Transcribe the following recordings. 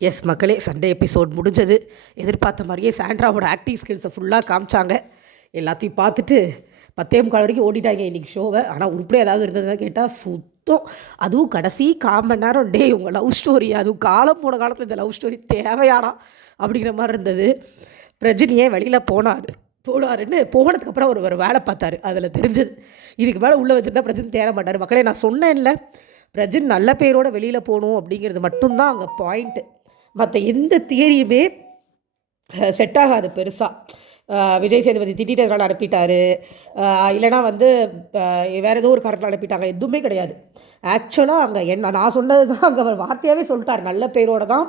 S மக்களே, Sunday episode முடிஞ்சது. எதிர்பார்த்த மாதிரியே சாண்ட்ராவோட ஆக்டிங் ஸ்கில்ஸை ஃபுல்லாக காமிச்சாங்க. எல்லாத்தையும் பார்த்துட்டு 10:45 வரைக்கும் ஓடிட்டாங்க இன்றைக்கி ஷோவை. ஆனால் உருப்படியாக ஏதாவது இருந்ததுன்னு கேட்டால் சுத்தம். அதுவும் கடைசி 1/4 மணி நேரம் உங்கள் லவ் ஸ்டோரி, அதுவும் காலம் போன காலத்தில் இந்த லவ் ஸ்டோரி தேவையானா அப்படிங்கிற மாதிரி இருந்தது. பிரஜின் ஏன் வெளியில் போனாருன்னு போனதுக்கப்புறம் ஒரு வேலை பார்த்தாரு. அதில் தெரிஞ்சது இதுக்கு மேலே உள்ளே வச்சுருந்தா பிரஜின் தேர மாட்டார். மக்களே, நான் சொன்னேன்ல, பிரஜின் நல்ல பேரோட வெளியில் போகணும் அப்படிங்கிறது மட்டும்தான் அங்கே பாயிண்ட்டு. மற்ற எந்த தியரியுமே செட் ஆகாது பெருசாக. விஜய் சேதுபதி திட்டிட்டதுனால அனுப்பிட்டார், இல்லைனா வேறு ஏதோ ஒரு காரணத்தில் அனுப்பிட்டாங்க, எதுவுமே கிடையாது. ஆக்சுவலாக அங்கே நான் சொன்னது தான் அங்கே அவர் வார்த்தையாகவே சொல்லிட்டார். நல்ல பேரோடு தான்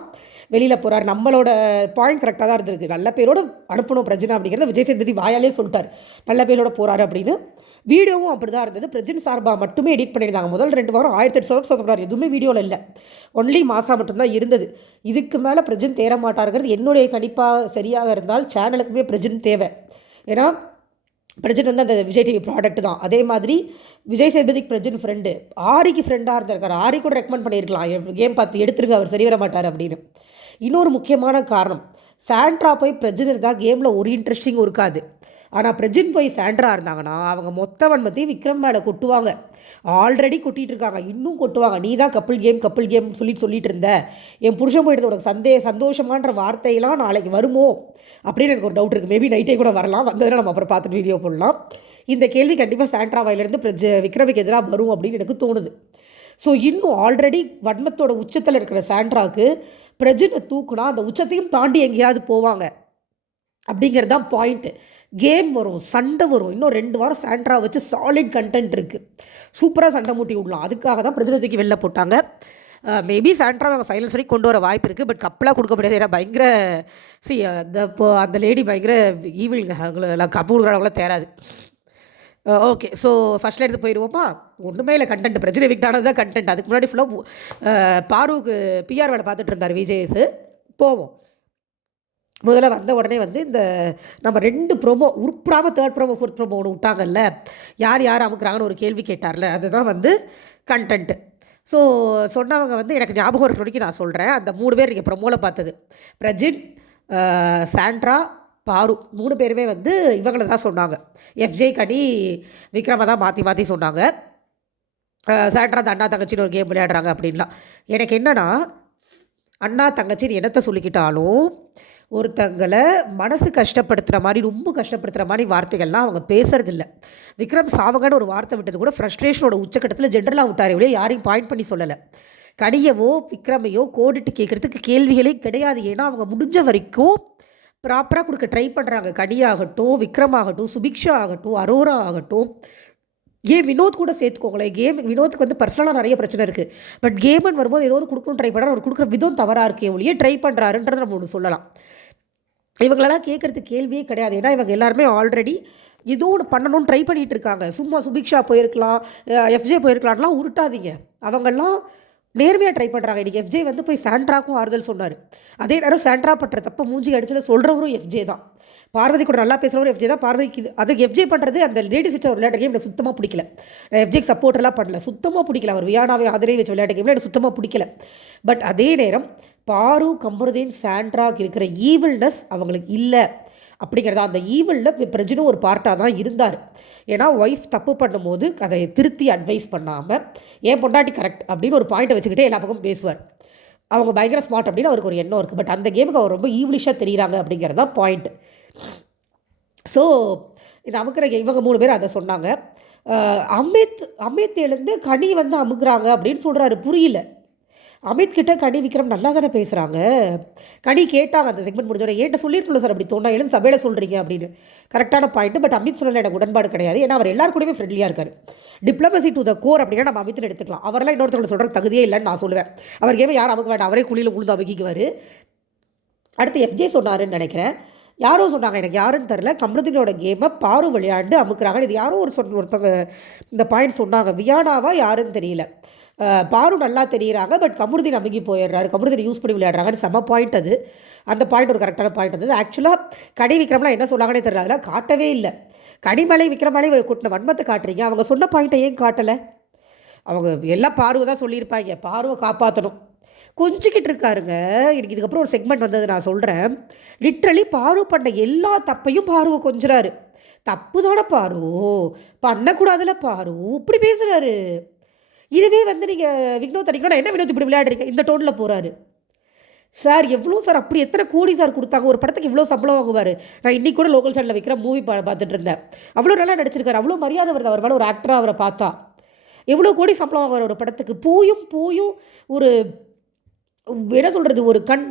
வெளியில் போகிறார். நம்மளோட பாயிண்ட் கரெக்டாக தான் இருந்திருக்கு. நல்ல பேரோடு அனுப்பணும் பிரஜினை அப்படிங்கிறத விஜய் சேதுபதி வாயாலே சொல்லிட்டார், நல்ல பேரோடு போகிறாரு அப்படின்னு. வீடியோவும் அப்படி தான் இருந்தது. பிரஜின் சார்பாக மட்டுமே எடிட் பண்ணியிருந்தாங்க. முதல் 2 வாரம் 1800 சப்ஸ் சொல்கிறார், எதுவுமே வீடியோவில் இல்லை, ஒன்லி மாசா மட்டும்தான் இருந்தது. இதுக்கு மேலே பிரஜின் தேர மாட்டாருங்கிறது என்னுடைய கணிப்பாக சரியாக இருந்தால் சேனலுக்குமே பிரஜின் தேவை. ஏன்னா பிரஜின் அந்த விஜய் டிவி ப்ராடக்ட் தான். அதே மாதிரி விஜய் சேதுபதிக்கு பிரஜின் ஃப்ரெண்டு, ஆரிக்கு ஃப்ரெண்டாக இருந்திருக்காரு. ஆரி கூட ரெக்கமெண்ட் பண்ணியிருக்கலாம், கேம் பார்த்து எடுத்துருங்க, அவர் சரி வர மாட்டார் அப்படின்னு. இன்னொரு முக்கியமான காரணம், சாண்ட்ரா போய் பிரஜின் இருந்தால் கேமில் ஒரு இன்ட்ரெஸ்டிங்கும் இருக்காது. ஆனால் பிரஜின் போய் சாண்ட்ரா இருந்தாங்கன்னா அவங்க மொத்த வன்மத்தையும் விக்ரம் மேலே கொட்டுவாங்க. ஆல்ரெடி கொட்டிகிட்டு இருக்காங்க, இன்னும் கொட்டுவாங்க. நீ தான் கப்பிள் கேம் சொல்லிட்டு இருந்த, என் புருஷன் போயிடுது உனக்கு சந்தோஷமான்ற வார்த்தையெல்லாம் நாளைக்கு வருமோ அப்படின்னு எனக்கு ஒரு டவுட் இருக்குது. மேபி நைட்டே கூட வரலாம், வந்ததுன்னா நம்ம அப்புறம் பார்த்துட்டு வீடியோ போடலாம். இந்த கேள்வி கண்டிப்பாக சாண்ட்ரா வாயிலிருந்து விக்ரமுக்கு எதிராக வரும் அப்படின்னு எனக்கு தோணுது. ஸோ இன்னும் ஆல்ரெடி வன்மத்தோட உச்சத்தில் இருக்கிற சாண்ட்ராவுக்கு பிரஜினை தூக்குனா அந்த உச்சத்தையும் தாண்டி எங்கேயாவது போவாங்க அப்படிங்கிறது தான் பாயிண்ட்டு. கேம் வரும், சண்டை வரும். இன்னும் 2 வாரம் சாண்ட்ரா வச்சு சாலிட் கண்டென்ட் இருக்குது, சூப்பராக சண்டை மூட்டி விடலாம். அதுக்காக தான் பிரஜினத்துக்கு வெளில போட்டாங்க. மேபி சாண்ட்ரா அவங்க ஃபைனல்ஸ் வரைக்கும் கொண்டு வர வாய்ப்பு இருக்குது, பட் கப்பலாக கொடுக்க முடியாது. ஏன்னா பயங்கர இப்போ அந்த லேடி பயங்கர ஈவில்ங்க, அவங்கள கப்பு கொடுக்குறவங்களாம் தேராது. ஓகே, ஸோ ஃபஸ்ட்டில் எடுத்து போயிடுவோமா? ஒன்றுமே இல்லை, கண்டென்ட் பிரஜினை விக்டானது தான் கண்டென்ட். அதுக்கு முன்னாடி ஃபுல்லாக பாருவுக்கு பிஆர் வேலை பார்த்துட்டு இருந்தார் விஜேஎஸ். போவோம். முதல்ல வந்த உடனே இந்த நம்ம 2 promo உருப்படாமல் 3rd promo 4th promo ஒன்று விட்டாங்கல்ல, யார் அமுக்குறாங்கன்னு ஒரு கேள்வி கேட்டார்ல, அதுதான் கண்டென்ட்டு. ஸோ சொன்னவங்க எனக்கு ஞாபகம் இருக்கிற நான் சொல்கிறேன். அந்த 3 பேர் நீங்கள் ப்ரோமோவில் பார்த்தது, பிரஜின், சாண்ட்ரா, பாரு, 3 பேருமே இவங்களை தான் சொன்னாங்க. எஃப்ஜே கனி விக்ரமை தான் மாற்றி சொன்னாங்க. சாண்ட்ரா அந்த அண்ணா தங்கச்சின்னு ஒரு கேம் விளையாடுறாங்க அப்படின்லாம். எனக்கு என்னென்னா, அண்ணா தங்கச்சின்னு என்னத்தை சொல்லிக்கிட்டாலும் ஒருத்தங்களை மனசு கஷ்டப்படுத்துகிற மாதிரி, ரொம்ப கஷ்டப்படுத்துகிற மாதிரி வார்த்தைகள்லாம் அவங்க பேசுறதில்ல. விக்ரம் சாவகன்னு ஒரு வார்த்தை விட்டது கூட ஃப்ரஸ்ட்ரேஷனோட உச்சக்கட்டத்தில் ஜென்ரலாக விட்டார், இவ்வளோ யாரையும் பாயிண்ட் பண்ணி சொல்லலை. கனியவோ விக்ரமையோ கோடிட்டு கேட்குறதுக்கு கேள்விகளே கிடையாது. ஏன்னா அவங்க முடிஞ்ச வரைக்கும் ப்ராப்பராக கொடுக்க ட்ரை பண்ணுறாங்க. கனியாகட்டும், விக்ரமாகட்டும், சுபிக்ஷா ஆகட்டும், அரோரா ஆகட்டும், வினோத் கூட சேர்த்துக்கோங்களேன். வினோத்துக்கு பர்சனலாக நிறைய பிரச்சனை இருக்குது, பட் கேம்னு வரும்போது ஏதோ ஒரு கொடுக்கணும் ட்ரை பண்ணுறாரு. அவர் கொடுக்குற விதம் தவறாக இருக்கே ஒழிய ட்ரை பண்ணுறாருன்றதை நம்ம ஒன்று சொல்லலாம். இவங்களெல்லாம் கேட்குறதுக்கு கேள்வியே கிடையாது. ஏன்னா இவங்க எல்லாருமே ஆல்ரெடி ஏதோ ஒன்று பண்ணணும்னு ட்ரை பண்ணிகிட்டு இருக்காங்க. சும்மா சுபிக்ஷா போயிருக்கலாம், எஃப்ஜே போயிருக்கலாம்லாம் உருட்டாதீங்க. அவங்கெல்லாம் நேர்மையாக ட்ரை பண்ணுறாங்க. இன்றைக்கி எஃப்ஜே போய் சாண்ட்ராக்கும் ஆறுதல் சொன்னார். அதே நேரம் சாண்ட்ரா பற்ற தப்ப மூஞ்சி அடிச்சதை சொல்கிறவரும் எஃப்ஜே தான். பார்வதி கூட நல்லா பேசுகிறவரும் எஃப்ஜே தான். பார்வதிக்கு அதுக்கு எஃப்ஜே பண்ணுறது அந்த லேடிஸ் வச்சு ஒரு விளையாட்டு கேம் எனக்கு சுத்தமாக பிடிக்கல. எஃப்ஜேக்கு சப்போர்ட்டெல்லாம் பண்ணல, சுத்தமாக பிடிக்கல. அவர் வியானாவை ஆதரவை வச்சு விளையாட்டு கேமில் எனக்கு சுத்தமாக பிடிக்கல. பட் அதே நேரம் பாரு, கமருதீன், சாண்ட்ராக்கு இருக்கிற ஈவில்னஸ் அவங்களுக்கு இல்லை அப்படிங்கிறதா. அந்த ஈவிலில் பிரஜினும் ஒரு பார்ட்டாக தான் இருந்தார். ஏன்னா ஒய்ஃப் தப்பு பண்ணும்போது அதை திருத்தி அட்வைஸ் பண்ணாமல் ஏன் பொண்டாட்டி கரெக்ட் அப்படின்னு ஒரு பாயிண்ட்டை வச்சுக்கிட்டே எல்லா பக்கமும் பேசுவார். அவங்க பயங்கர ஸ்மார்ட் அப்படின்னு அவருக்கு ஒரு எண்ணம் இருக்குது. பட் அந்த கேமுக்கு அவர் ரொம்ப ஈவிலிஷாக தெரிகிறாங்க அப்படிங்கிறது தான் பாயிண்ட். ஸோ இது அமுக்கிற இவங்க 3 பேர் அதை சொன்னாங்க. அமித் எழுந்து கனி அமுக்குறாங்க அப்படின்னு சொல்கிறாரு. புரியல. அமித் கிட்ட கனி விக்ரம் நல்லா தானே பேசுகிறாங்க. கனி கேட்டாங்க அந்த செக்மெண்ட் முடிஞ்சவரை, ஏன்ட்ட சொல்லியிருக்கணும் சார் அப்படி தோணா, எழுந்து சபையில் சொல்கிறீங்க அப்படின்னு. கரெக்டான பாயிண்ட். பட் அமித் சொன்னதில் எனக்கு உடன்பாடு கிடையாது. ஏன்னா அவர் எல்லாரும் கூடவே ஃப்ரெண்ட்லியாக இருக்கார். டிப்ளமசி டு த கோர் அப்படின்னா நம்ம அமித்னு எடுத்துக்கலாம். அவரெல்லாம் இன்னொருத்தவங்க சொல்கிற தகுதியே இல்லைன்னு நான் சொல்லுவேன். அவர் கேமே யாரும் அமுக்க வேண்டாம், அவரே குழியில் உழுந்து அமுக்கிக்குவார். அடுத்து எஃப்ஜே சொன்னாருன்னு நினைக்கிறேன், யாரோ சொன்னாங்க, எனக்கு யாருன்னு தெரில, கமருதீனோட கேமை பாரு விளையாண்டு அமுக்குறாங்க. இது யாரோ ஒருத்தவங்க இந்த பாயிண்ட் சொன்னாங்க. வியானாவா யாருன்னு தெரியல. பாரு நல்லா தெரியுறாங்க, பட் கமருதீன் அமுங்கி போயிடுறாரு, கமருதீன் யூஸ் பண்ணி விளையாடுறாங்கன்னு செம்ம பாயிண்ட் அது. அந்த பாயிண்ட் ஒரு கரெக்டான பாயிண்ட் வந்தது. ஆக்சுவலாக கனி விக்ரம்லாம் என்ன சொன்னாங்கன்னே தெரியல, அதெல்லாம் காட்டவே இல்லை. கனிமலை விக்ரமலை கூட்டின வன்மத்தை காட்டுறீங்க, அவங்க சொன்ன பாயிண்ட்டை ஏன் காட்டலை? அவங்க எல்லாம் பார்வை தான் சொல்லியிருப்பாங்க, பார்வை காப்பாற்றணும். கொஞ்சிக்கிட்டு இருக்காருங்க. எனக்கு இதுக்கப்புறம் ஒரு செக்மெண்ட் வந்தது நான் சொல்கிறேன். லிட்ரலி பாரு பண்ண எல்லா தப்பையும் பாருவை கொஞ்சுறாரு. தப்பு தானே பாரு, பண்ணக்கூடாதுல பாரு, இப்படி பேசுகிறாரு. இதுவே வந்து நீங்கள் விக்னோத் அடிக்கணும், என்ன வினோத் இப்படி விளையாடுறீங்க, இந்த டோனில் போகிறாரு. சார் எவ்வளோ சார், அப்படி எத்தனை கோடி சார் கொடுத்தாங்க, ஒரு படத்துக்கு இவ்வளோ சம்பளம் வாங்குவார். நான் இன்றைக்கி கூட லோக்கல் சேனலில் வைக்கிற மூவி பார்த்துட்டு இருந்தேன். அவ்வளோ நல்லா நடிச்சிருக்காரு, அவ்வளோ மரியாதை வருது அவர் மேலே ஒரு ஆக்டராக அவரை பார்த்தா. எவ்வளோ கோடி சம்பளம் வாங்குவார் ஒரு படத்துக்கு. போயும் ஒரு என்ன சொல்கிறது,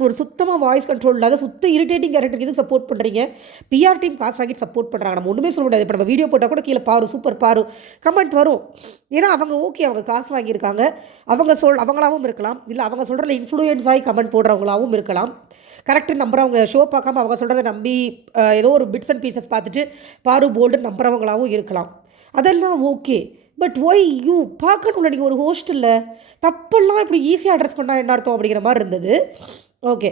ஒரு சுத்தமாக வாய்ஸ் கண்ட்ரோல் இல்லாத சுத்த இரிட்டேட்டிங் கேரக்டருக்கு எதுக்கு சப்போர்ட் பண்ணுறீங்க? பிஆர் டீம் காசு வாங்கிட்டு சப்போர்ட் பண்ணுறாங்க, நம்ம ஒன்றுமே சொல்ல முடியாது. இப்போ நம்ம வீடியோ போட்டால் கூட கீழே பாரு சூப்பர் பாரு கமெண்ட் வரும். ஏன்னா அவங்க ஓகே, அவங்க காசு வாங்கியிருக்காங்க, அவங்களாவும் இருக்கலாம், இல்லை அவங்க சொல்கிறதுல இன்ஃப்ளூயன்ஸ் ஆகி கமெண்ட் போடுறவங்களாவும் இருக்கலாம். கரெக்டு நம்புறவங்க, ஷோ பார்க்காம அவங்க சொல்கிறத நம்பி ஏதோ ஒரு பிட்ஸ் அண்ட் பீசஸ் பார்த்துட்டு பாரு போல்டுன்னு நம்புறவங்களாவும் இருக்கலாம். அதெல்லாம் ஓகே. பட் ஒய் யூ பார்க்கணும்ல, நீங்கள் ஒரு ஹோஸ்ட் இல்லை, தப்பெல்லாம் இப்படி ஈஸியாக அட்ரஸ் பண்ணால் என்ன அர்த்தம் அப்படிங்கிற மாதிரி இருந்தது. ஓகே,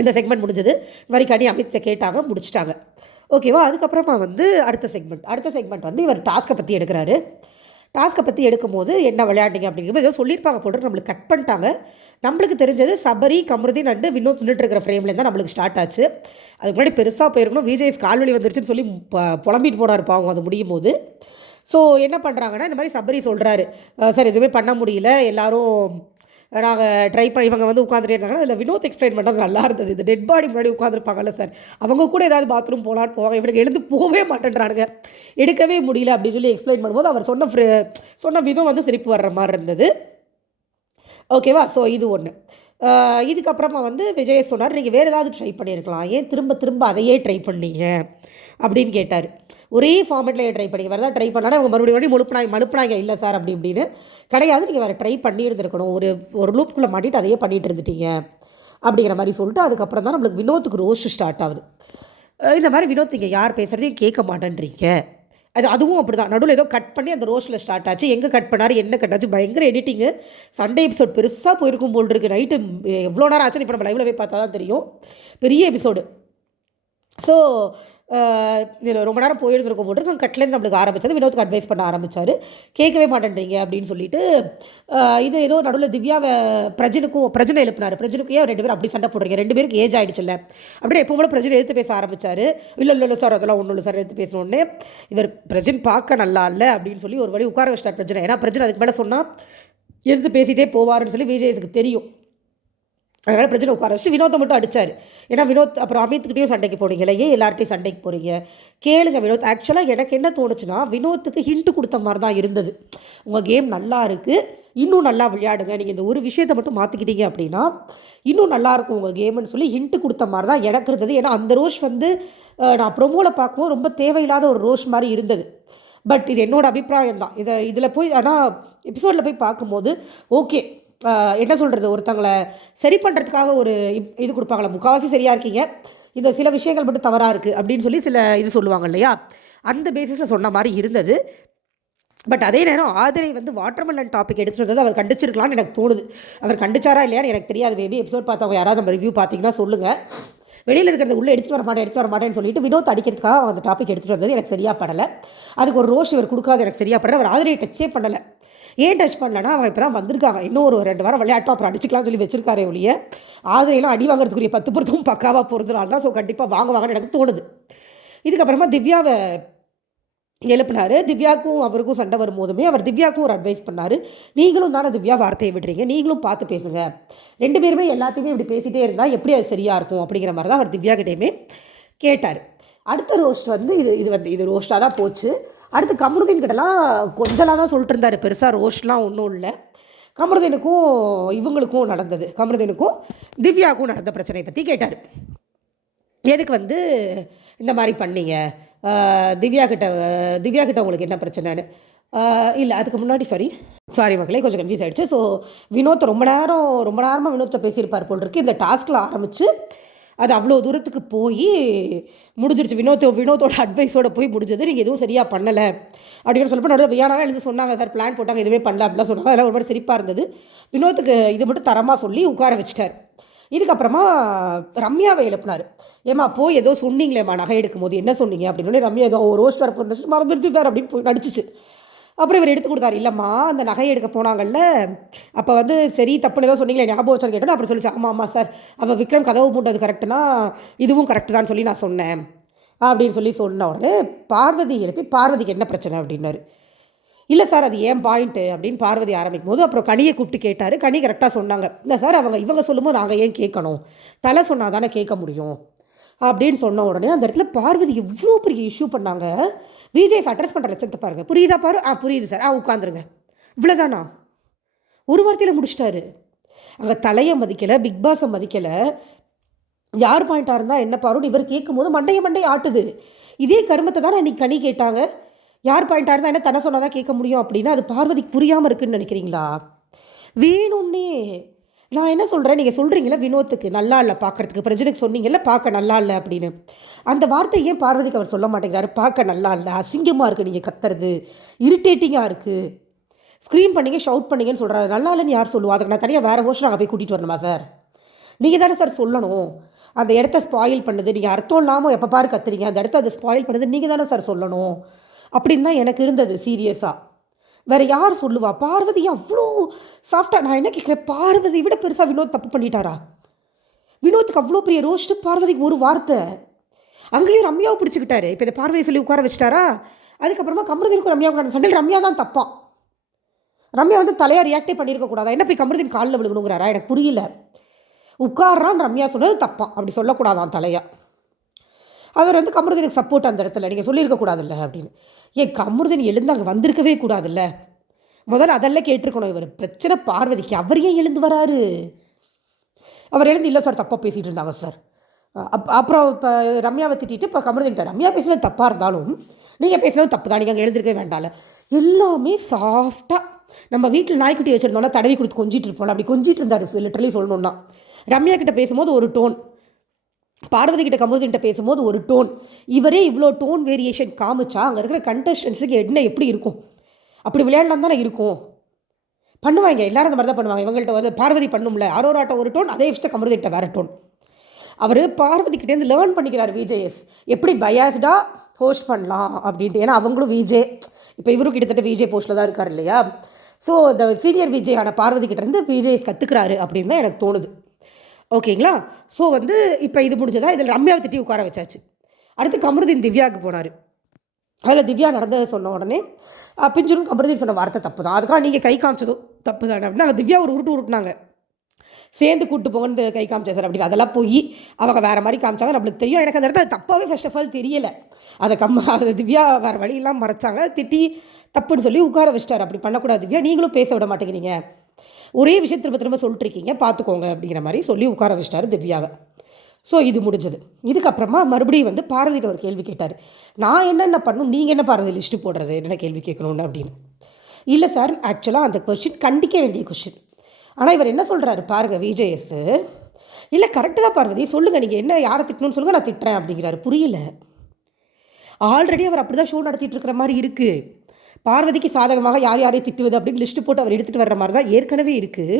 இந்த செக்மெண்ட் முடிஞ்சது. இந்த மாதிரி கனி அமித்தை கேட்டாங்க, முடிச்சிட்டாங்க. ஓகேவா? அதுக்கப்புறமா வந்து அடுத்த செக்மெண்ட் வந்து இவர் டாஸ்க்கை பற்றி எடுக்கிறாரு. டாஸ்க்கை பற்றி எடுக்கும் போது என்ன விளையாண்டிங்க அப்படிங்கிறது ஏதோ சொல்லியிருப்பாங்க போட்டு நம்மளுக்கு கட் பண்ணிட்டாங்க. நம்மளுக்கு தெரிஞ்சது சபரி, கமருதீன் அண்டு வினோத் நின்றுட்டு இருக்கிற ஃப்ரேம்லேருந்து தான் நம்மளுக்கு ஸ்டார்ட் ஆச்சு. அதுக்கு முன்னாடி பெருசாக போயிருக்கணும், விஜய் கால்வழி வந்துருச்சுன்னு சொல்லி புலம்பிட்டு போனார் பாவம் அது முடியும் போது. ஸோ என்ன பண்ணுறாங்கன்னா, இந்த மாதிரி சபரி சொல்கிறாரு, சார் எதுவுமே பண்ண முடியல, எல்லோரும் நாங்கள் ட்ரை பண்ணி இவங்க வந்து உட்காந்துட்டே இருந்தாங்கன்னா, இல்லை வினோத் எக்ஸ்பிளைன் பண்ணுறது நல்லா இருந்தது. இந்த டெட் பாடி முன்னாடி உட்காந்துருப்பாங்கல்ல சார், அவங்க கூட ஏதாவது பாத்ரூம் போகலான்னு போவாங்க, இவனுக்கு எழுந்து போகவே மாட்டேன்றானுங்க, எடுக்கவே முடியல அப்படின்னு சொல்லி எக்ஸ்பிளைன் பண்ணும்போது அவர் சொன்ன விதம் வந்து சிரிப்பு வர்ற மாதிரி இருந்தது. ஓகேவா? ஸோ இது ஒன்று. இதுக்கப்புறமா வந்து விஜய் சொன்னார், நீங்கள் வேறு ஏதாவது ட்ரை பண்ணியிருக்கலாம், ஏன் திரும்ப அதையே ட்ரை பண்ணீங்க அப்படின்னு கேட்டார். ஒரே ஃபார்மேட்டில் ட்ரை பண்ணி வேறு ஏதாவது ட்ரை பண்ணாலும் அவங்க மறுபடியும் மழுப்புனாங்க இல்லை சார் அப்படி இப்படின்னு. கிடையாது, நீங்கள் வேறு ட்ரை பண்ணியிருந்துருக்கணும், ஒரு லூப்புக்குள்ளே மாட்டிட்டு அதையே பண்ணிகிட்டு இருந்துட்டீங்க அப்படிங்கிற மாதிரி சொல்லிட்டு அதுக்கப்புறம் தான் நம்மளுக்கு வினோத்துக்கு ரோஸ்ட் ஸ்டார்ட் ஆகுது. இந்த மாதிரி வினோத் நீங்கள் யார் பேசுகிறதையும் கேட்க மாட்டேன்றீங்க. அதுவும் அப்படி தான், நடுவில் ஏதோ கட் பண்ணி அந்த ரோஸ்ட்டில் ஸ்டார்ட் ஆச்சு. எங்கே கட் பண்ணார், என்ன கட் ஆச்சு, பயங்கர எடிட்டிங்கு. சண்டே எபிசோட் பெருசாக போயிருக்கும் போல் இருக்குது. நைட்டு எவ்வளோ நேரம் ஆச்சுன்னு இப்போ நம்ம லைவில் போய் பார்த்தா தான் தெரியும், பெரிய எபிசோடு. ஸோ இதில் ரொம்ப நேரம் போயிருந்துருக்கும் போட்டு கட்லேருந்து நம்மளுக்கு ஆரம்பித்தது. வினோத்துக்கு அட்வைஸ் பண்ண ஆரம்பித்தார், கேட்கவே மாட்டேன்றீங்க அப்படின்னு சொல்லிட்டு. இது ஏதோ நடுவில் திவ்யாவை பிரஜனை எழுப்பினார். பிரஜனுக்கு ஏன் 2 பேரும் அப்படி சண்டை போடுறீங்க, 2 பேருக்கு ஏஜ் ஆகிடுச்சுல்ல அப்படின்னு எப்போ போல பிரஜனை எடுத்து பேச ஆரம்பித்தார். இல்லை சார் அதெல்லாம் ஒன்றும் இல்லை சார், எடுத்து பேசணுன்னே இவர் பிரஜன் பார்க்க நல்லா இல்லை அப்படின்னு சொல்லி ஒரு வழி உட்கார வச்சிட்டார் பிரஜனை. ஏன்னா பிரஜனை அதுக்கு மேலே சொன்னால் எடுத்து பேசிகிட்டே போவார்னு சொல்லி விஜய்க்கு தெரியும். அதனால் பிரச்சனை உட்கார வச்சு வினோத்தை மட்டும் அடித்தார். ஏன்னா வினோத் அப்புறம் அமித்கிட்டையும் சண்டைக்கு போனீங்களே, ஏன் எல்லார்ட்டையும் சண்டைக்கு போகிறீங்க, கேளுங்க வினோத். ஆக்சுவலாக எனக்கு என்ன தோணுச்சுன்னா, வினோத்துக்கு ஹிண்ட்டு கொடுத்த மாதிரி தான் இருந்தது. உங்கள் கேம் நல்லா இருக்குது, இன்னும் நல்லா விளையாடுங்க, நீங்கள் இந்த ஒரு விஷயத்தை மட்டும் மாற்றிக்கிட்டீங்க அப்படின்னா இன்னும் நல்லாயிருக்கும் உங்கள் கேம்னு சொல்லி ஹிண்ட்டு கொடுத்த மாதிரி தான் எனக்கு இருந்தது. ஏன்னா அந்த ரோஷ் வந்து நான் ப்ரொமோவில் பார்க்கும்போது ரொம்ப தேவையில்லாத ஒரு ரோஷ் மாதிரி இருந்தது. பட் இது என்னோடய அபிப்பிராயம் தான். இதில் போய் ஆனால் எபிசோடில் போய் பார்க்கும்போது ஓகே, என்ன சொல்கிறது, ஒருத்தங்களை சரி பண்ணுறதுக்காக ஒரு இது கொடுப்பாங்களா, முக்கால்வாசி சரியாக இருக்கீங்க, இந்த சில விஷயங்கள் மட்டும் தவறாக இருக்குது அப்படின்னு சொல்லி சில இது சொல்லுவாங்க இல்லையா, அந்த பேசிஸில் சொன்ன மாதிரி இருந்தது. பட் அதே நேரம் ஆதிரை வந்து வாட்டர்மெலன் டாபிக் எடுத்துகிட்டு வந்தது அவர் கண்டிச்சிருக்கலாம்னு எனக்கு தோணுது. அவர் கண்டிச்சாரா இல்லையான்னு எனக்கு தெரியாது. மேபி எபிசோட் பார்த்தவங்க யாராவது நம்ம ரிவ்யூ பார்த்தீங்கன்னா சொல்லுங்கள். வெளியில் இருக்கிறது உள்ளே எடுத்துகிட்டு வர மாட்டேன்னு சொல்லிட்டு வினோத் அடிக்கிறதுக்காக அந்த டாபிக் எடுத்துகிட்டு வந்தது எனக்கு சரியாக படலை. அதுக்கு ஒரு ரோஷ் இவர் கொடுக்காது எனக்கு சரியாக படலை. அவர் ஆதிரையை டச்சே பண்ணலை. ஏன் டச் பண்ணலன்னா, அவங்க இப்போ தான் வந்திருக்காங்க, இன்னும் ஒரு 2 வாரம் விளையாட்டும் அப்புறம் அடிச்சிக்கலாம்னு சொல்லி வச்சிருக்காரே ஒழிய ஆதிரையெல்லாம் அடி வாங்குறதுக்குரிய 10 பொருத்தமும் பக்காவாக போகிறதுனால தான். ஸோ கண்டிப்பாக வாங்கன்னு எனக்கு தோணுது. இதுக்கப்புறமா திவ்யாவை எழுப்பினார். திவ்யாவுக்கும் அவருக்கும் சண்டை வரும்போதுமே அவர் திவ்யாவுக்கும் ஒரு அட்வைஸ் பண்ணார், நீங்களும் தானே திவ்யா வார்த்தையை விடுறீங்க, நீங்களும் பார்த்து பேசுங்க, 2 பேருமே எல்லாத்தையுமே இப்படி பேசிகிட்டே இருந்தால் எப்படி அது சரியாக இருக்கும் அப்படிங்கிற மாதிரி தான் அவர் திவ்யா கிட்டேயுமே கேட்டார். அடுத்த ரோஸ்ட் வந்து இது ரோஸ்ட்டாக தான் போச்சு. அடுத்து கமருதீன் கிட்டலாம் கொஞ்சலாம் தான் சொல்லிட்டு இருந்தார், பெருசாக ரோஸ்ட்லாம் ஒன்றும் இல்லை. கமருதீனுக்கும் இவங்களுக்கும் நடந்தது, கமருதீனுக்கும் திவ்யாவுக்கும் நடந்த பிரச்சனையை பற்றி கேட்டார். எதுக்கு வந்து இந்த மாதிரி பண்ணீங்க, திவ்யா கிட்ட உங்களுக்கு என்ன பிரச்சனைன்னு. இல்லை அதுக்கு முன்னாடி சாரி மக்களே, கொஞ்சம் கன்ஃபியூஸ் ஆகிடுச்சு. ஸோ வினோத்தை ரொம்ப நேரமாக வினோத்தை பேசியிருப்பார் போல் இருக்குது. இந்த டாஸ்கில் ஆரம்பித்து அது அவ்வளோ தூரத்துக்கு போய் முடிஞ்சிருச்சு. வினோத்தோட அட்வைஸோடு போய் முடிஞ்சது. நீங்கள் எதுவும் சரியாக பண்ணலை அப்படின்னு சொல்லப்போ நடுவில் வியானாலும் எழுந்து சொன்னாங்க சார், பிளான் போட்டாங்க, எதுவுமே பண்ணல அப்படிலாம் சொன்னாங்க. அதெல்லாம் ஒரு மாதிரி சிரிப்பாக இருந்தது. வினோத்துக்கு இது மட்டும் தரமாக சொல்லி உட்கார வச்சுட்டார். இதுக்கப்புறமா ரம்யாவை எழுப்பினார். ஏமா போய் ஏதோ சொன்னீங்களேம்மா நகை எடுக்கும் போது என்ன சொன்னீங்க அப்படின்னு. ரம்யா ஏதோ ஒரு ரோஸ்ட் வரப்போ மறந்துடுச்சு சார் அப்படின்னு போய் நடிச்சிச்சு. அப்புறம் இவர் எடுத்து கொடுத்தாரு. இல்லைம்மா அந்த நகையை எடுக்க போனாங்கல்ல, அப்போ வந்து சரி தப்புன்னு ஏதோ சொன்னீங்களே ஞாபகம் வச்சான்னு கேட்டோம். அப்புறம் சொல்லிச்சு, ஆமாம் ஆமாம் சார், அவள் விக்ரம் கதவு பூண்டது கரெக்டுனா இதுவும் கரெக்டு தான் சொல்லி நான் சொன்னேன் அப்படின்னு சொன்ன உடனே பார்வதி எழுப்பி, பார்வதிக்கு என்ன பிரச்சனை அப்படின்னாரு. இல்லை சார் அது ஏன் பாயிண்ட்டு அப்படின்னு பார்வதி ஆரம்பிக்கும் போது அப்புறம் கனியை கூப்பிட்டு கேட்டார். கனி கரெக்டாக சொன்னாங்க. இல்லை சார் இவங்க சொல்லும்போது நாங்கள் ஏன் கேட்கணும், தலை சொன்னால் தானே கேட்க முடியும் அப்படின்னு சொன்ன உடனே அந்த இடத்துல பார்வதி எவ்வளோ பெரிய இஷ்யூ பண்ணாங்க. விஜய் அட்ரஸ் பண்ணுற லட்சத்தை பாருங்கள். புரியுதா பாரு? புரியுது சார், உட்காந்துருங்க, இவ்வளோதானா? ஒரு வார்த்தையில் முடிச்சிட்டாரு. அங்கே தலையை மதிக்கலை, பிக் பாஸை மதிக்கலை. யார் பாயிண்ட்டாக இருந்தால் என்ன பாருன்னு இவர் கேட்கும் போது மண்டையை ஆட்டுது. இதே கருமத்தை தான் அன்றைக்கி கனி கேட்டாங்க. யார் பாயிண்ட்டாக இருந்தால் என்ன தன்னை சொன்னால் தான் கேட்க முடியும் அப்படின்னா அது பார்வதிக்கு புரியாமல் இருக்குன்னு நினைக்கிறீங்களா? வேணும்னே நான் என்ன சொல்கிறேன், நீங்கள் சொல்கிறீங்களா வினோத்துக்கு நல்லா இல்லை பார்க்குறதுக்கு, பிரஜனுக்கு சொன்னீங்கல்ல பார்க்க நல்லா இல்லை அப்படின்னு. அந்த வார்த்தை ஏன் பார்வதிக்கு அவர் சொல்ல மாட்டேங்கிறாரு? பார்க்க நல்லா இல்லை, அசிங்கமாக இருக்குது, நீங்கள் கத்துறது இரிட்டேட்டிங்காக இருக்குது, ஸ்க்ரீன் பண்ணிங்க ஷவுட் பண்ணிங்கன்னு சொல்கிறாரு. நல்லா இல்லைன்னு யார் சொல்லுவா? அதுக்கு நான் தனியாக வேறு ஹோஸ்ட் நாங்கள் போய் கூட்டிகிட்டு வரணுமா சார்? நீங்கள் தானே சார் சொல்லணும். அந்த இடத்த ஸ்பாயில் பண்ணுது, நீங்கள் அர்த்தம் இல்லாமல் எப்போ பாரு கத்துறீங்க, அந்த இடத்த அதை ஸ்பாயில் பண்ணுது நீங்கள் தானே சார் சொல்லணும் அப்படின்னு தான் எனக்கு இருந்தது சீரியஸாக. வேறு யார் சொல்லுவா? பார்வதி அவ்வளோ சாஃப்டாக. நான் என்ன கேட்குறேன், பார்வதி விட பெருசாக வினோத் தப்பு பண்ணிட்டாரா? வினோத்துக்கு அவ்வளோ பெரிய ரோஸ்ட்டு, பார்வதிக்கு ஒரு வார்த்தை. அங்கேயும் ரம்யாவை பிடிச்சிக்கிட்டாரு. இப்போ இதை பார்வதி சொல்லி உட்கார வச்சுட்டாரா? அதுக்கப்புறமா கமருதீனுக்கும் ரம்யாவுக்கு சண்டையில் ரம்யா தான் தப்பான். ரம்யா வந்து தலையாக ரியாக்டே பண்ணியிருக்கக்கூடாதா? என்ன போய் கமருதீன் காலில் விழுகணுங்கிறாரா? எனக்கு புரியல. உட்காரான்னு ரம்யா சொன்னது தப்பான், அப்படி சொல்லக்கூடாதான் தலையா. அவர் வந்து கமருதீனுக்கு சப்போர்ட் அந்த இடத்துல நீங்கள் சொல்லியிருக்கக்கூடாதுல்ல அப்படின்னு. ஏன் கமருதீன் எழுந்து அங்கே வந்திருக்கவே கூடாதுல்ல? முதல்ல அதெல்லாம் கேட்டிருக்கணும். இவர் பிரச்சனை பார்வதிக்கு, அவர் ஏன் எழுந்து வராரு? அவர் எழுந்து இல்லை சார் தப்பாக பேசிகிட்டு இருந்தாங்க சார். அப்புறம் இப்போ ரம்யாவை திட்டிட்டு இப்போ கமருதீன்ட்ட ரம்யா பேசுகிறது தப்பாக இருந்தாலும் நீங்கள் பேசுகிறது தப்பு தான், நீங்கள் அங்கே எழுந்திருக்கவே வேண்டாம்ல. எல்லாமே சாஃப்டாக நம்ம வீட்டில் நாய்க்குட்டி வச்சுருந்தோன்னா தடவி கொடுத்து கொஞ்சிட்டு இருப்போம்ல, அப்படி கொஞ்சிட்டு இருந்தார் லிட்டரலி சொல்லணுன்னா. ரம்யா கிட்ட பேசும்போது ஒரு டோன், பார்வதி கிட்ட கமருதீன்ட்ட பேசும்போது ஒரு டோன். இவரே இவ்வளோ டோன் வேரியேஷன் காமிச்சா அங்கே இருக்கிற கண்டஸ்டன்ஸுக்கு என்ன எப்படி இருக்கும்? அப்படி விளையாடலாம் தானே இருக்கும். பண்ணுவாங்க எல்லாரும் அந்த மாதிரி தான் பண்ணுவாங்க. இவங்கள்ட்ட வந்து பார்வதி பண்ணும்ல, அரோராட்ட ஒரு டோன், அதே விஷயத்தை கமருதீன்ட்ட வேறு டோன். அவர் பார்வதிக்கிட்டேருந்து லேர்ன் பண்ணிக்கிறார் விஜேஎஸ், எப்படி பயாஸ்டாக ஹோஸ்ட் பண்ணலாம் அப்படின்ட்டு. ஏன்னா அவங்களும் விஜே, இப்போ இவரும் கிட்டத்தட்ட விஜே போஸ்ட்டில் தான் இருக்கார் இல்லையா? ஸோ இந்த சீனியர் விஜயான பார்வதிக்கிட்டேருந்து விஜேஎஸ் கற்றுக்கிறாரு அப்படின்னு தான் எனக்கு தோணுது. ஓகேங்களா? ஸோ வந்து இப்போ இது முடிஞ்சதா? இதில் ரம்யாவை திட்டி உட்கார வச்சாச்சு. அடுத்து கமருதீன் திவ்யாவுக்கு போனார். அதில் திவ்யா நடந்ததை சொன்ன உடனே பிஞ்சுரும் கமருதீன் சொன்ன வார்த்தை தப்பு தான், அதுக்காக நீங்கள் கை காமிச்சதும் தப்பு தானே அப்படின்னா திவ்யா ஒரு உருட்டுனாங்க. சேர்ந்து கூப்பிட்டு போங்கன்னு கை காமிச்சா சார் அப்படின்னு. அதெல்லாம் போய் அவங்க வேறு மாதிரி காமிச்சாங்க, நம்மளுக்கு தெரியும். எனக்கு அந்த இடத்துல தப்பாகவே ஃபர்ஸ்ட் ஆஃப் ஆல் தெரியலை. அதை திவ்யா வேறு வழியெல்லாம் மறைச்சாங்க, திட்டி தப்புன்னு சொல்லி உட்கார வச்சிட்டார். அப்படி பண்ணக்கூடாது திவ்யா, நீங்களும் பேச விட மாட்டேங்கிறீங்க, ஒரே விஷயம் திரும்ப சொல்லிட்டுருக்கீங்க, பார்த்துக்கோங்க அப்படிங்கிற மாதிரி சொல்லி உட்கார வச்சிட்டாரு திவ்யாவை. ஸோ இது முடிஞ்சது. இதுக்கப்புறமா மறுபடியும் வந்து பார்வதிக்கு ஒரு கேள்வி கேட்டார். நான் என்னென்ன பண்ணணும், நீங்கள் என்ன பார்வதி லிஸ்ட்டு போடுறது, என்னென்ன கேள்வி கேட்கணுன்னு அப்படின்னு. இல்லை சார், ஆக்சுவலாக அந்த கொஷின் கண்டிக்க வேண்டிய கொஷின். ஆனால் இவர் என்ன சொல்கிறாரு பாருங்கள் விஜேஎஸ், இல்லை கரெக்டு தான் பார்வதி, சொல்லுங்கள் நீங்கள் என்ன யாரை திட்டணும்னு சொல்லுங்கள், நான் திட்டுறேன் அப்படிங்கிறாரு. புரியல. ஆல்ரெடி அவர் அப்படி தான் ஷோ நடத்திட்டு இருக்கிற மாதிரி இருக்குது. பார்வதிக்கு சாதகமாக யார் யாரையும் திட்டுவது அப்படின்னு லிஸ்ட்டு போட்டு அவர் எடுத்துகிட்டு வர்ற மாதிரி தான் ஏற்கனவே இருக்குது.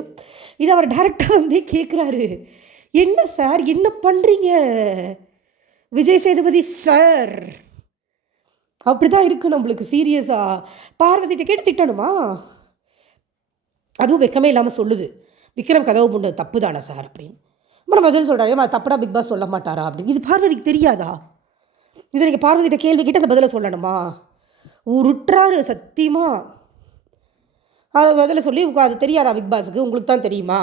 இது அவர் டைரெக்டாக வந்து கேட்குறாரு. என்ன சார் என்ன பண்ணுறீங்க விஜய் சேதுபதி சார்? அப்படி தான் இருக்குது நம்மளுக்கு சீரியஸாக. பார்வதிட்ட கேட்டு திட்டணுமா? அதுவும் வெக்கமே இல்லாமல் சொல்லுது, விக்ரம் கதவு பூண்டு தப்பு தானே சார் அப்படின்னு. அப்புறம் பதில் சொல்கிறாரு, தப்புடா பிக் பாஸ் சொல்ல மாட்டாரா அப்படின்னு. இது பார்வதிக்கு தெரியாதா? இதை நீங்கள் பார்வதிட்ட கேள்வி கேட்டு அந்த பதிலை சொல்லணுமா? உருட்டுறாரு சத்தியமாக. அது பதில் சொல்லி அது தெரியாதா பிக் பாஸுக்கு? உங்களுக்கு தான் தெரியுமா?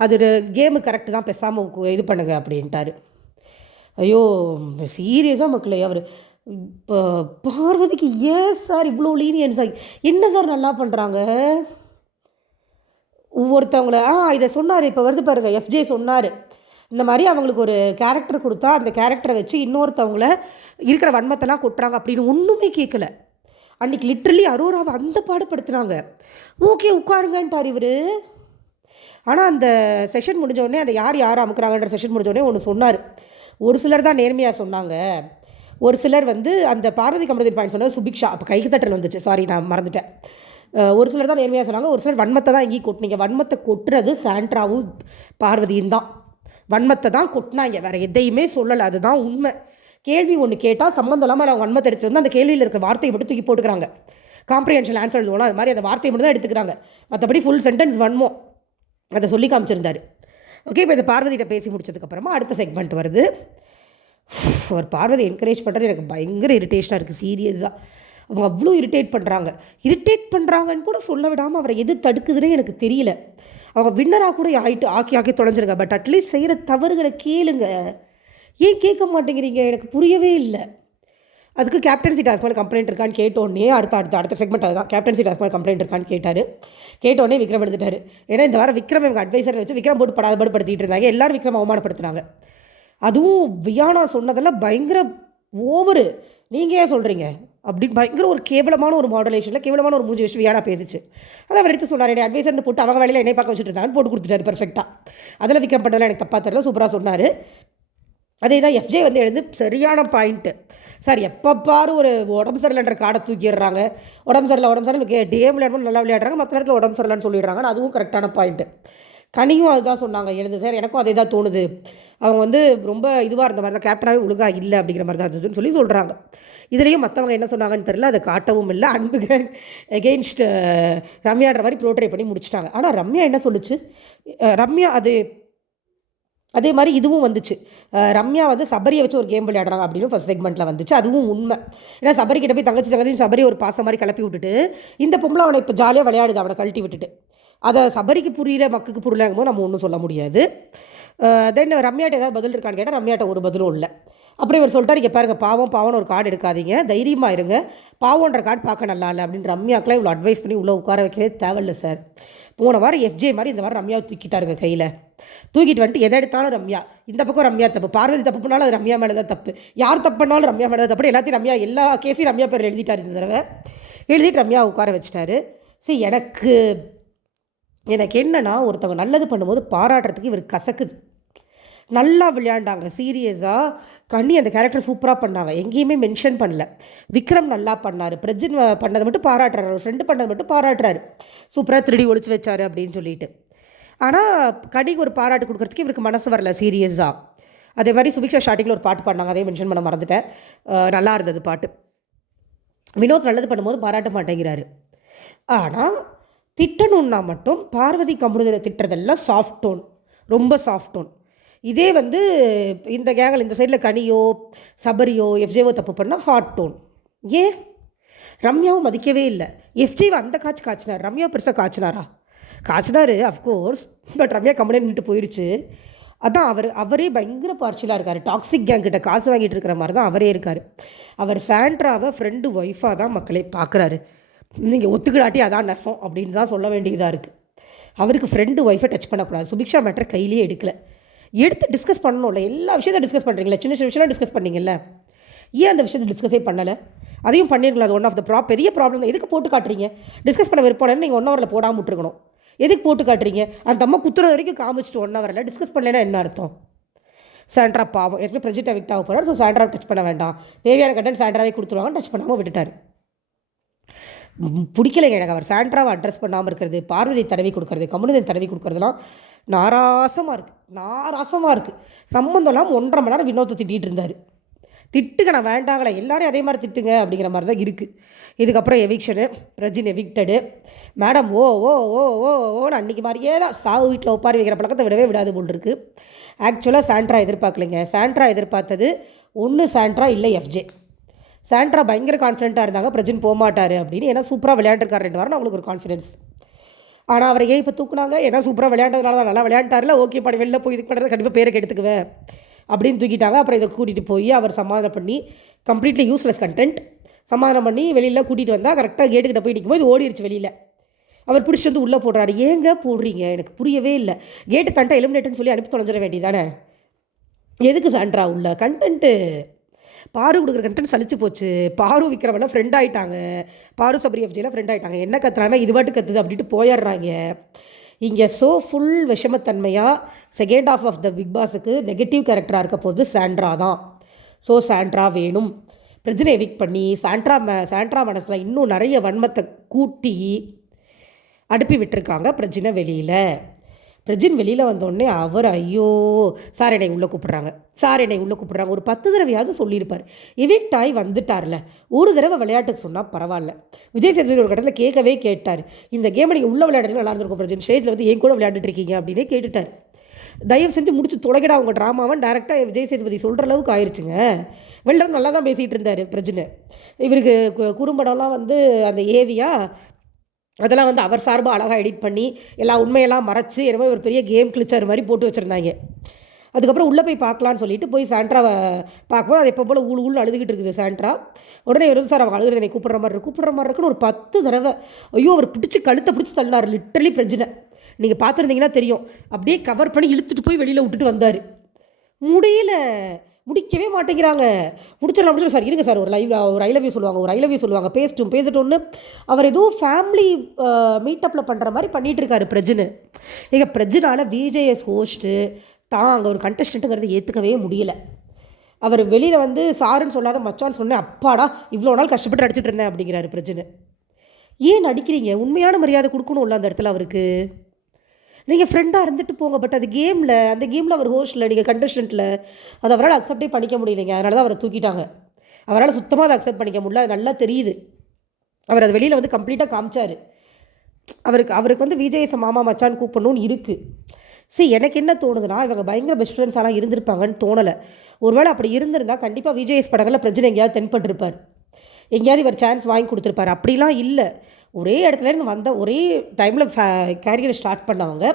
அது கேமு கரெக்டு தான், பேசாமல் இது பண்ணுங்க அப்படின்ட்டாரு. ஐயோ சீரியஸாக மக்களே, அவர் இப்போ பார்வதிக்கு ஏன் சார் இவ்வளோ லீனியன்ஸ் ஆகி என்ன சார் நல்லா பண்ணுறாங்க ஒவ்வொருத்தவங்கள. இதை சொன்னார், இப்போ வருது பாருங்கள், எஃப்ஜே சொன்னார், இந்த மாதிரி அவங்களுக்கு ஒரு கேரக்டர் கொடுத்தா அந்த கேரக்டரை வச்சு இன்னொருத்தவங்கள இருக்கிற வன்மத்தெல்லாம் கொட்டுறாங்க அப்படின்னு. ஒன்றுமே கேட்கல அன்றைக்கி. லிட்ரலி அரோராவை அந்த பாடுபடுத்துனாங்க. ஓகே உட்காருங்கன்ட்டார் இவர். ஆனால் அந்த செஷன் முடிஞ்சோடனே அந்த யார் அமுக்குறாங்கன்ற செஷன் முடிஞ்சோடனே ஒன்று சொன்னார். ஒரு சிலர் தான் நேர்மையாக சொன்னாங்க, ஒரு சிலர் வந்து அந்த பார்வதி கமருதீன் பாயிண்ட் சொன்னது சுபிக்ஷா, அப்போ கைக்கு தட்டல் வந்துச்சு, சாரி நான் மறந்துட்டேன். ஒரு சிலர் தான் நேர்மையாக சொன்னாங்க, ஒரு சிலர் வன்மத்தை தான் எங்கேயும் கொட்டினீங்க. வன்மத்தை கொட்டுறது சாண்ட்ராவும் பார்வதியும் தான். வன்மத்தை தான் கொட்டினாங்க, வேறு எதையுமே சொல்லலை, அதுதான் உண்மை. கேள்வி ஒன்று கேட்டால் சம்மந்தம் இல்லாமல் அவங்க வன்மத்தை எடுத்துகிட்டு வந்து அந்த கேள்வியில் இருக்கிற வார்த்தையை மட்டும் தூக்கி போட்டுக்கிறாங்க. காம்ப்ரிஹென்ஷன் ஆன்சர் எழுதுவோம் அது மாதிரி அந்த வார்த்தையை மட்டும் தான் எடுத்துக்கிறாங்க, மற்றபடி ஃபுல் சென்டென்ஸ் வன்மோ அதை சொல்லி காமிச்சிருந்தார். ஓகே, இப்போ இந்த பார்வதிகிட்ட பேசி முடிச்சதுக்கப்புறமா அடுத்த செக்மெண்ட் வருது. ஒரு பார்வதி என்கரேஜ் பண்ணுறது எனக்கு பயங்கர இரிட்டேஷனாக இருக்குது. சீரியஸாக அவங்க அவ்வளோ இரிட்டேட் பண்ணுறாங்கன்னு கூட சொல்ல விடாமல் அவரை எது தடுக்குதுன்னே எனக்கு தெரியல. அவங்க வின்னராக கூட ஆக்கி தொலைஞ்சிருங்க. பட் அட்லீஸ்ட் செய்கிற தவறுகளை கேளுங்க, ஏன் கேட்க மாட்டேங்கிறீங்க? எனக்கு புரியவே இல்லை. அதுக்கு கேப்டன்சி டாஸ்க் மேலே கம்ப்ளைண்ட் இருக்கான்னு கேட்டோடனே அடுத்த செக்மெண்ட் அதுதான். கேப்டன்சி டாஸ்க் மேலே கம்ப்ளைண்ட் இருக்கான்னு கேட்டோடனே விக்ரம் எடுத்துட்டார். ஏன்னா இந்த வாரம் விக்ரம் இவங்க அட்வைசரை வச்சு விக்ரம் போட்டு படாதபடுத்திட்டு இருந்தாங்க. எல்லோரும் விக்ரம் அவமானப்படுத்துனாங்க. அதுவும் வியானா சொன்னதெல்லாம் பயங்கர ஓவரு. நீங்கள் ஏன் சொல்கிறீங்க அப்படின்னு பயங்கர ஒரு கேவலமான ஒரு மாடுலேஷனில் கேவலமான ஒரு மூஞ்சி வச்சு வியானா பேசிச்சு. அதை அவர் எடுத்து சொன்னார், என்னை அட்வைசர்னு போட்டு அவங்க வேலையில் என்னை பார்க்க வச்சுட்டு இருந்தாங்கன்னு போட்டு கொடுத்துட்டாரு பர்ஃபெக்டாக. அதில் விக்ரம் பண்ணதெல்லாம் எனக்கு தப்பாக தெரியல, சூப்பராக சொன்னார். அதே தான் எஃப்ஜே வந்து எழுந்து சரியான பாயிண்ட்டு. சார் எப்போ பாரு ஒரு உடம்பு சரியில்லைன்ற கார்டை தூக்கிடுறாங்க. உடம்பு சரியில்லை டேம் விளையாடணும் நல்லா விளையாடுறாங்க, மற்ற நேரத்தில் உடம்பு சரியில்லைன்னு சொல்லிடுறாங்க. அதுவும் கரெக்டான பாயிண்ட்டு. கனியும் அதுதான் சொன்னாங்க எழுந்து. சார் எனக்கும் அதே தான் தோணுது, அவங்க வந்து ரொம்ப இதுவாக இருந்த மாதிரி தான், கேப்டனாகவே ஒழுங்காக இல்லை அப்படிங்கிற மாதிரி தான் இருந்ததுன்னு சொல்கிறாங்க. இதுலேயும் மற்றவங்க என்ன சொன்னாங்கன்னு தெரியல, அதை காட்டவும் இல்லை. அன்புக்கு எகெயின்ஸ்ட் ரம்யான்ற மாதிரி ப்ரோட்ரை பண்ணி முடிச்சிட்டாங்க. ஆனால் ரம்யா என்ன சொல்லுச்சு, ரம்யா அதே மாதிரி இதுவும் வந்துச்சு. ரம்யா வந்து சபரியை வச்சு ஒரு கேம் விளையாடுறாங்க அப்படின்னு ஃபஸ்ட் செக்மெண்ட்டில் வந்துச்சு. அதுவும் உண்மை. ஏன்னா சபரிக்கிட்ட போய் தங்கச்சி சபரி ஒரு பாசம் மாதிரி கிளப்பி விட்டுட்டு இந்த பொம்பளை அவனை இப்போ ஜாலியாக விளையாடுது, அவனை கழட்டி விட்டுட்டு. அதை சபரிக்கு புரியல, மக்குக்கு புரியலங்கும் போது நம்ம ஒன்றும் சொல்ல முடியாது. தென் ரம்யாட்ட ஏதாவது பதில் இருக்கான்னு கேட்டால் ரம்யாட்ட ஒரு பதிலும் இல்லை. அப்புறம் இவர் சொல்லிட்டார், இங்கே பாருங்கள் பாவம்னு ஒரு கார்டு எடுக்காதீங்க, தைரியமாக இருங்க, பாவம்ன்ற கார்டு பார்க்க நல்லா இல்லை அப்படின்னு ரம்யாக்கெலாம் இவ்வளோ அட்வைஸ் பண்ணி உள்ளே உட்கார வைக்கவே தேவையில்லை சார். போன வாரம் எஃப்ஜே மாதிரி இந்த வாரம் ரம்யாவை தூக்கிட்டாருங்க கையில். தூக்கிட்டு வந்துட்டு எதை எடுத்தாலும் ரம்யா, இந்த பக்கம் ரம்யா தப்பு, பார்வதி தப்பு பண்ணாலும் அது ரம்யா மேலே தான் தப்பு, யார் தப்பு பண்ணாலும் ரம்யா மேலே தான் தப்பு, எல்லாத்தையும் ரம்யா எல்லா கேஸையும் ரம்யா பேர் எழுதிட்டார். இந்த தடவை எழுதிட்டு ரம்யா உட்கார வச்சுட்டாரு. சரி, எனக்கு என்னன்னா, ஒருத்தவங்க நல்லது பண்ணும்போது பாராட்டுறதுக்கு இவர் கசக்குது. நல்லா விளையாண்டாங்க சீரியஸாக. கண்ணி அந்த கேரக்டர் சூப்பராக பண்ணாங்க, எங்கேயுமே மென்ஷன் பண்ணல. விக்ரம் நல்லா பண்ணார், பிரஜின் பண்ணதை மட்டும் பாராட்டுறாரு, ஒரு ஃப்ரெண்டு பண்ணதை மட்டும் பாராட்டுறாரு, சூப்பராக திருடி ஒழிச்சு வச்சார் அப்படின்னு சொல்லிட்டு. ஆனால் கனிக்கு ஒரு பாராட்டு கொடுக்குறதுக்கு இவருக்கு மனசு வரல சீரியஸாக. அதே மாதிரி சுபிக்ஷா ஸ்டார்டிங்கில் ஒரு பாட்டு பாடினாங்க, அதையும் மென்ஷன் பண்ண மறந்துட்டேன், நல்லா இருந்தது பாட்டு. வினோத் நல்லது பண்ணும்போது பாராட்ட மாட்டேங்கிறாரு. ஆனால் திட்டணுன்னா மட்டும் பார்வதி கமுருதனை திட்டுறதெல்லாம் சாஃப்ட் டோன், ரொம்ப சாஃப்ட் டோன். இதே வந்து இந்த கேங்கில் இந்த சைடில் கனியோ சபரியோ எஃப்ஜேவோ தப்பு பண்ணால் ஹாட் டோன். ஏன் ரம்யாவும் மதிக்கவே இல்லை. எஃப்ஜேவை அந்த காய்ச்சினார், ரம்யா பெருசாக காய்ச்சினார் அஃப்கோர்ஸ். பட் ரம்யா கம்முனே நின்றுட்டு போயிடுச்சு. அதான் அவரே பயங்கர பார்ஷியலாக இருக்கார். டாக்ஸிக் கேங் கிட்ட காசு வாங்கிட்டு இருக்கிற மாதிரி தான் அவரே இருக்கார். அவர் சாண்ட்ராவை ஃப்ரெண்டு ஒய்ஃபாக தான் மக்களே பார்க்குறாரு. நீங்கள் ஒத்துக்கிடாட்டி அதான் நெசம் அப்படின்னு தான் சொல்ல வேண்டியதாக இருக்குது. அவருக்கு ஃப்ரெண்டு ஒய்ஃபை டச் பண்ணக்கூடாது. சுபிக்ஷா மேட்டர் கையிலேயே எடுத்து டிஸ்கஸ் பண்ணணும்ல. எல்லா விஷயத்தையும் டிஸ்கஸ் பண்ணுறீங்களா, சின்ன சின்ன விஷயம்லாம் டிஸ்கஸ் பண்ணிங்கல்ல, ஏன் அந்த விஷயத்தை டிஸ்கஸே பண்ணலை? அதையும் பண்ணிருக்கலாம். அது ஒன் ஆஃப் த பெரிய ப்ராப்ளம். எதுக்கு போட்டு காட்டுறீங்க? டிஸ்கஸ் பண்ண விருப்பம் நீங்கள் 1 ஹவரில் போடாமல் விட்டுருக்கணும். எதுக்கு போட்டு காட்டுறீங்க? அந்த அம்மா குத்துறது வரைக்கும் காமிச்சிட்டு 1 ஹவரில் டிஸ்கஸ் பண்ணலைன்னா என்ன அர்த்தம்? சாண்ட்ரா பாவம் ஏற்கனவே ப்ரெஜெக்டாக விக்ட் ஆக போகிறார். ஸோ சாண்ட்ரா டச் பண்ண வேண்டாம், தேவையான கண்டென்ட் சாண்ட்ராவே கொடுத்துருவாங்க, டச் பண்ணாமல் விட்டுட்டார். பிடிக்கலைங்க எனக்கு அவர் சாண்ட்ராவை அட்ரஸ் பண்ணாமல் இருக்கிறது, பார்வதி தடவி கொடுக்கறது, கமுனுதன் தடவி கொடுக்கறதுலாம் நாராசமாக இருக்குது. சம்மந்தம்லாம் 1.5 மணி நேரம் வினோத்தை திட்டிகிட்டு இருந்தார். திட்டுங்க, நான் வேண்டாங்களே, எல்லோரும் அதே மாதிரி திட்டுங்க அப்படிங்கிற மாதிரி தான் இருக்குது. இதுக்கப்புறம் எவிக்ஷனு, பிரஜின் எவிக்டடு. மேடம் ஓன்னு அன்றைக்கி மாதிரியே தான் சாவு வீட்டில் ஒப்பாரி வைக்கிற பழக்கத்தை விடவே விடாது போல் இருக்குது. ஆக்சுவலாக சாண்ட்ரா எதிர்பார்க்கலைங்க. சாண்ட்ரா எதிர்பார்த்தது ஒன்று சாண்ட்ரா இல்லை எஃப்ஜே. சாண்ட்ரா பயங்கர கான்ஃபிடென்ட்டாக இருந்தாங்க பிரஜின் போகமாட்டார் அப்படின்னு. ஏன்னா சூப்பராக விளையாண்டுருக்காரு 2 வாரம், அவங்களுக்கு ஒரு கான்ஃபிடென்ஸ். ஆனால் அவரை ஏன் இப்போ தூக்குனாங்க? ஏன்னா சூப்பராக விளையாண்டதுனால தான். நல்லா விளையாண்டாரில்ல, ஓகே படி வெளில போய் இது பண்ணுறது கண்டிப்பாக பேரை கெடுத்துக்குவேன் அப்படின்னு தூக்கிட்டாங்க. அப்புறம் இதை கூட்டிகிட்டு போய் அவர் சமாதானம் பண்ணி, கம்ப்ளீட்லி யூஸ்லெஸ் கண்டென்ட், சமாதானம் பண்ணி வெளியில் கூட்டிகிட்டு வந்தால் கரெக்டாக கேட்டுக்கிட்ட போய் நிற்கும்போது இது ஓடிடுச்சு வெளியில். அவர் பிடிச்சி வந்து உள்ளே போடுறாரு. ஏங்க போடுறீங்க? எனக்கு புரியவே இல்லை. கேட்டு தண்டை எலிமினேட்டுன்னு சொல்லி அனுப்பி தொலைஞ்சிட வேண்டியதானே. எதுக்கு சாண்ட்ரா உள்ள கண்டென்ட்டு? பாரு கொடுக்குற கண்டென்ட் சலிச்சு போச்சு. பாரு விக்ரமெல்லாம் ஃப்ரெண்ட் ஆகிட்டாங்க, பாரு சபரி எஃப்ஜேலாம் ஃப்ரெண்ட் ஆகிட்டாங்க. என்ன கத்துறாங்க, இது பாட்டு கத்துது அப்படின்ட்டு போயிடுறாங்க. இங்கே ஃபுல் விஷமத்தன்மையாக second half of the big பாஸுக்கு நெகட்டிவ் கேரக்டராக இருக்க போது சாண்ட்ரா தான். ஸோ சாண்ட்ரா வேணும். பிரச்சனை எவிக் பண்ணி சாண்ட்ரா மனசில் இன்னும் நிறைய வன்மத்தை கூட்டி அனுப்பி விட்டுருக்காங்க பிரச்சனை வெளியில். பிரஜின் வெளியில் வந்தோடனே அவர் ஐயோ சார் என்னை உள்ளே கூப்பிட்றாங்க, சார் என்னை உள்ளே கூப்பிட்றாங்க ஒரு 10 தடவையாவது சொல்லியிருப்பார். எவிக்ட் ஆகி வந்துட்டார்ல, ஒரு தடவை விளையாட்டுக்கு சொன்னால் பரவாயில்ல. விஜய் சேதுபதி ஒரு கடத்தில் கேட்டார், இந்த கேமை நீங்கள் உள்ளே விளையாடுறது நல்லா இருந்திருக்கும் பிரஜின், ஸ்டேஜில் வந்து என் கூட விளையாண்டுட்டு இருக்கீங்க அப்படின்னே கேட்டுட்டார். தயவு செஞ்சு முடிச்சு தொலைக்கடா அவங்க ட்ராமாவான் டேரெக்டாக விஜய் சேதுபதி சொல்கிற அளவுக்கு ஆயிடுச்சுங்க. வெளில வந்து நல்லா தான் பேசிகிட்டு இருந்தார் பிரஜினை. இவருக்கு குறும்படம்லாம் வந்து அந்த ஏவியா அதெல்லாம் வந்து அவர் சார்பாக அழகாக எடிட் பண்ணி எல்லா உண்மையெல்லாம் மறைச்சி என்னமோ ஒரு பெரிய கேம் கிளிச்சர் மாதிரி போட்டு வச்சுருந்தாங்க. அதுக்கப்புறம் உள்ளே போய் பார்க்கலான்னு சொல்லிட்டு போய் சாண்ட்ராவை பார்க்கும்போது அது எப்போ போல் ஊழு அழுதுகிட்டு இருக்குது சாண்ட்ரா. உடனே இருந்து சார் அவங்க அழுகிறது என்னை கூப்பிட்ற மாதிரி இருக்குன்னு ஒரு 10 தடவை ஐயோ அவர் பிடிச்சி கழுத்தை பிடிச்சி தள்ளினார் லிட்டரலி பிரச்சனை. நீங்கள் பார்த்துருந்தீங்கன்னா தெரியும். அப்படியே கவர் பண்ணி இழுத்துட்டு போய் வெளியில் விட்டுட்டு வந்தார். முடிக்கவே மாட்டேங்கிறாங்க. முடிச்சிடலாம் சார், இருங்க சார், ஒரு ஐ லவ் யூ சொல்லுவாங்க, பேசட்டும்னு அவர் ஏதோ ஃபேமிலி மீட்டப்பில் பண்ணுற மாதிரி பண்ணிகிட்டு இருக்காரு பிரஜினு. எங்கள் பிரஜினால் விஜேஎஸ் ஹோஸ்ட்டு தான் அங்கே ஒரு கண்டஸ்டண்ட்டுங்கிறத ஏற்றுக்கவே முடியலை. அவர் வெளியில் வந்து சாருன்னு சொல்லாத மச்சான்னு சொன்னேன், அப்பாடா இவ்வளோ நாள் கஷ்டப்பட்டு நடிச்சிட்டு இருந்தேன் அப்படிங்கிறாரு பிரஜினு. ஏன் நடிக்கிறீங்க? உண்மையான மரியாதை கொடுக்கணும்ல அந்த இடத்துல அவருக்கு. நீங்கள் ஃப்ரெண்டாக இருந்துட்டு போங்க, பட் அது அந்த கேமில் அவர் ஹோஸ்ட்டில், நீங்கள் கண்டஸ்டண்ட்டில் அதை அவரால் அக்செப்டே பண்ணிக்க முடியலைங்க. அதனால தான் அவரை தூக்கிட்டாங்க. அவரால் சுத்தமாக அதை அக்செப்ட் பண்ணிக்க முடியல, அது நல்லா தெரியுது. அவர் அது வெளியில் வந்து கம்ப்ளீட்டாக காமிச்சார். அவருக்கு வந்து விஜேஎஸ் மாமா மச்சான்னு கூப்பிடணும்னு இருக்குது. எனக்கு என்ன தோணுதுன்னா, இவங்க பயங்கர பெஸ்ட் ஃப்ரெண்ட்ஸாலாம் இருந்திருப்பாங்கன்னு தோணலை. ஒருவேளை அப்படி இருந்திருந்தால் கண்டிப்பாக விஜேஎஸ் படங்களில் பிரச்சனை எங்கேயாவது தென்பட்டிருப்பார், எங்கேயாவது இவர் சான்ஸ் வாங்கி கொடுத்துருப்பார். அப்படிலாம் இல்லை. ஒரே இடத்துலேருந்து வந்த ஒரே டைமில் கேரியரை ஸ்டார்ட் பண்ணவங்க.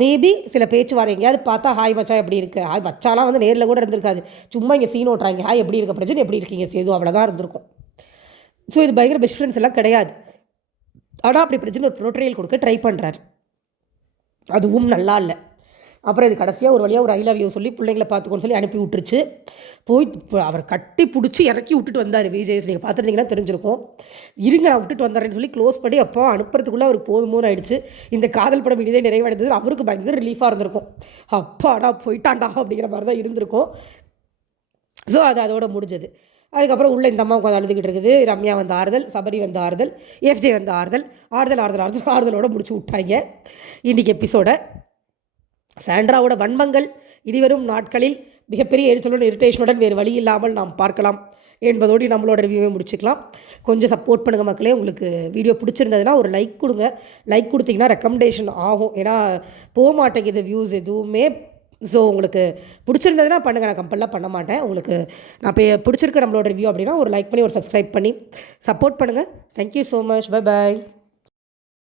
மேபி சில பேச்சுவார்த்தை எங்கேயாவது பார்த்தா ஹாய் மச்சா எப்படி இருக்குது, ஹாய் மச்சாலாம் வந்து நேரில் கூட இருந்திருக்காது, சும்மா இங்கே சீன் ஓட்டுறாங்க, ஹாய் எப்படி இருக்க பிரச்சனை, எப்படி இருக்கீங்க சேது, அவ்வளோதான் இருந்திருக்கும். ஸோ இது பயங்கர பெஸ்ட் ஃப்ரெண்ட்ஸ் எல்லாம் கிடையாது. ஆனால் அப்படி பிரச்சனை ஒரு ப்ரோட்ரியல் கொடுக்க ட்ரை பண்ணுறாரு, அதுவும் நல்லா இல்லை. அப்புறம் இது கடைசியாக ஒரு வழியாக ஒரு ஐ லவ் யூ சொல்லி பிள்ளைங்களை பார்த்துக்கோன்னு சொல்லி அனுப்பி விட்டுருச்சு. போய் அவர் கட்டி பிடிச்சி இறக்கி விட்டுட்டு வந்தார் விஜேஎஸ். நீங்கள் பார்த்துருந்தீங்கன்னா தெரிஞ்சிருக்கும். இருங்க நான் விட்டுட்டு வந்துடுறேன்னு சொல்லி க்ளோஸ் பண்ணி அப்போ அனுப்புறதுக்குள்ளே அவருக்கு போதுமோன்னு ஆயிடுச்சு. இந்த காதல் படம் இதே நிறைவடைந்தது அவருக்கு பயங்கர ரிலீஃபாக இருந்திருக்கும். அப்பாடா போயிட்டாண்டா அப்படிங்கிற மாதிரி தான் இருந்திருக்கும். ஸோ அதோட முடிஞ்சது. அதுக்கப்புறம் உள்ளே இந்த அம்மா உட்காந்து அழுதுகிட்டு இருக்குது. ரம்யா வந்து ஆறுதல், சபரி வந்து ஆறுதல், எஃப்ஜே வந்து ஆறுதலோடு முடிச்சு விட்டாங்க இன்றைக்கி எபிசோடை. சாண்ட்ராவோட வன்மங்கள் இனிவரும் நாட்களில் மிகப்பெரிய எரிச்சலுடன் இரிட்டேஷனுடன் வேறு வழி இல்லாமல் நாம் பார்க்கலாம் என்பதோடு நம்மளோட ரிவ்யூவை முடிச்சுக்கலாம். கொஞ்சம் சப்போர்ட் பண்ணுங்கள் மக்களே. உங்களுக்கு வீடியோ பிடிச்சிருந்ததுன்னா ஒரு லைக் கொடுங்க. லைக் கொடுத்தீங்கன்னா ரெக்கமெண்டேஷன் ஆகும். ஏன்னா போக மாட்டேங்குது வியூஸ் எதுவுமே. ஸோ உங்களுக்கு பிடிச்சிருந்ததுன்னா பண்ணுங்கள், நான் கம்பல்லாம் பண்ண மாட்டேன். உங்களுக்கு நான் இப்போ பிடிச்சிருக்க நம்மளோட ரிவ்யூ அப்படின்னா ஒரு லைக் பண்ணி ஒரு சப்ஸ்கிரைப் பண்ணி சப்போர்ட் பண்ணுங்கள். Thank you so much. Bye bye.